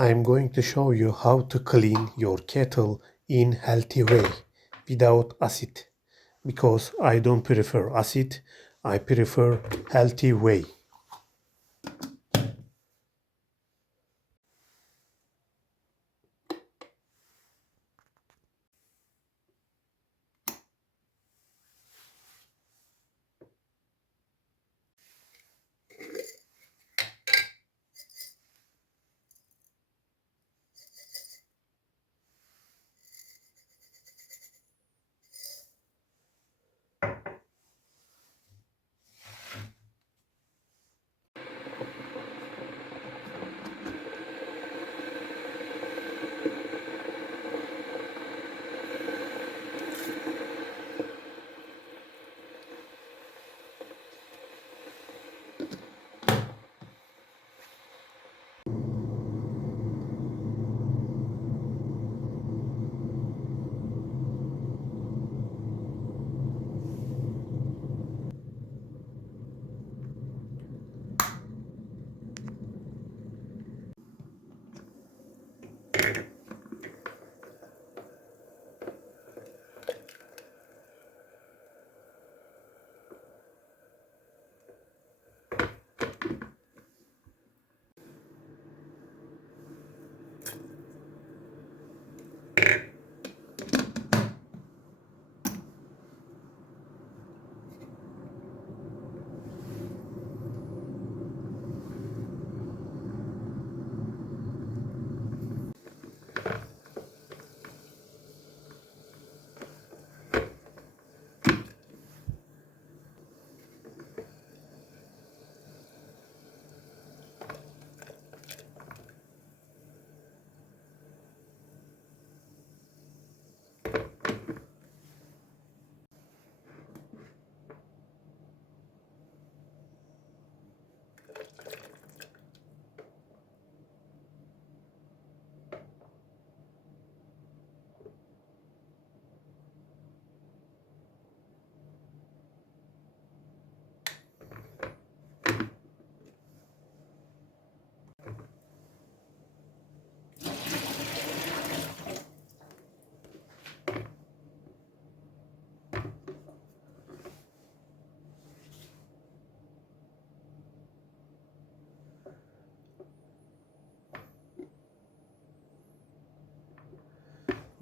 I'm going to show you how to clean your kettle in healthy way without acid because I don't prefer acid, I prefer healthy way.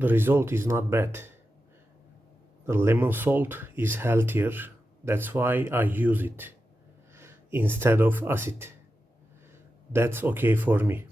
The result is not bad. The lemon salt is healthier, that's why I use it instead of acid. That's okay for me.